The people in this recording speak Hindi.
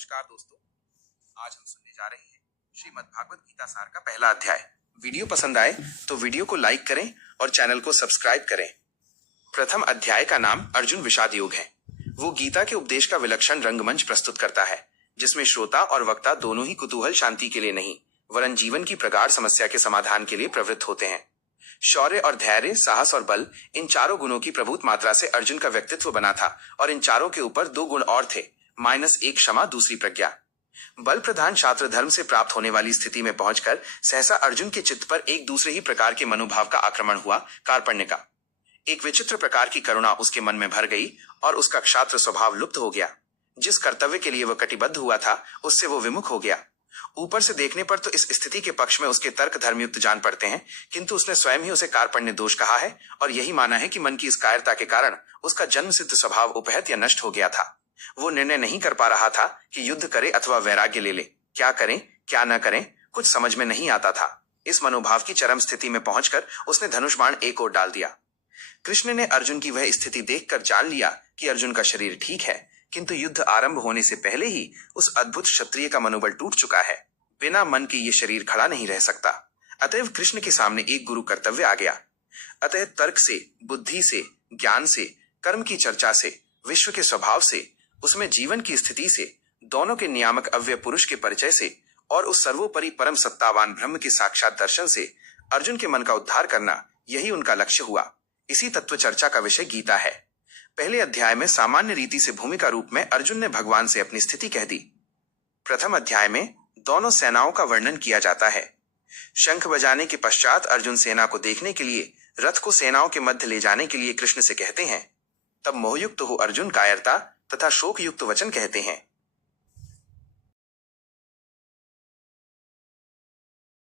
नमस्कार दोस्तों, आज हम सुनने जा रहे हैं श्रीमद् भागवत गीता सार का पहला अध्याय। वीडियो पसंद आए तो वीडियो को लाइक करें और चैनल को सब्सक्राइब करें। प्रथम अध्याय का नाम अर्जुन विषाद योग है। वो गीता के उपदेश का विलक्षण रंगमंच प्रस्तुत करता है, जिसमें श्रोता और वक्ता दोनों ही कुतूहल शांति के लिए नहीं वरन जीवन की प्रगाढ़ समस्या के समाधान के लिए प्रवृत्त होते हैं। शौर्य और धैर्य, साहस और बल, इन चारों गुणों की प्रभुत मात्रा से अर्जुन का व्यक्तित्व बना था और इन चारों के ऊपर दो गुण और थे, -1 क्षमा, दूसरी प्रज्ञा। बल प्रधान शास्त्र धर्म से प्राप्त होने वाली स्थिति में पहुंचकर सहसा अर्जुन के चित्त पर एक दूसरे ही प्रकार के मनोभाव का आक्रमण हुआ। कार्पण्य का एक विचित्र प्रकार की करुणा उसके मन में भर गई और उसका क्षात्र स्वभाव लुप्त हो गया। जिस कर्तव्य के लिए वह कटिबद्ध हुआ था उससे वो विमुख हो गया। ऊपर से देखने पर तो इस स्थिति के पक्ष में उसके तर्क धर्मयुक्त जान पड़ते हैं, किंतु उसने स्वयं ही उसे कार्पण्य दोष कहा है और यही माना है कि मन की इस कायरता के कारण उसका जन्म सिद्ध स्वभाव उपहत या नष्ट हो गया था। वो निर्णय नहीं कर पा रहा था कि युद्ध करे अथवा वैराग्य ले ले। क्या करें क्या न करें कुछ समझ में नहीं आता था। इस मनोभाव की चरम स्थिति में पहुंचकर उसने धनुष बाण एक ओर डाल दिया। कृष्ण ने अर्जुन की वह स्थिति देखकर जान लिया कि अर्जुन का शरीर ठीक है, किंतु युद्ध आरंभ होने से पहले ही उस अद्भुत क्षत्रिय का मनोबल टूट चुका है। बिना मन के ये शरीर खड़ा नहीं रह सकता। अतएव कृष्ण के सामने एक गुरु कर्तव्य आ गया। अतः तर्क से, बुद्धि से, ज्ञान से, कर्म की चर्चा से, विश्व के स्वभाव से, उसमें जीवन की स्थिति से, दोनों के नियामक अव्यय पुरुष के परिचय से और उस सर्वोपरि परम सत्तावान ब्रह्म के साक्षात दर्शन से अर्जुन के मन का उद्धार करना, यही उनका लक्ष्य हुआ। इसी तत्व चर्चा का विषय गीता है। पहले अध्याय में सामान्य रीति से भूमिका रूप में अर्जुन ने भगवान से अपनी स्थिति कह दी। प्रथम अध्याय में दोनों सेनाओं का वर्णन किया जाता है। शंख बजाने के पश्चात अर्जुन सेना को देखने के लिए रथ को सेनाओं के मध्य ले जाने के लिए कृष्ण से कहते हैं। तब मोहयुक्त हो अर्जुन कायरता तथा शोक युक्त वचन कहते हैं।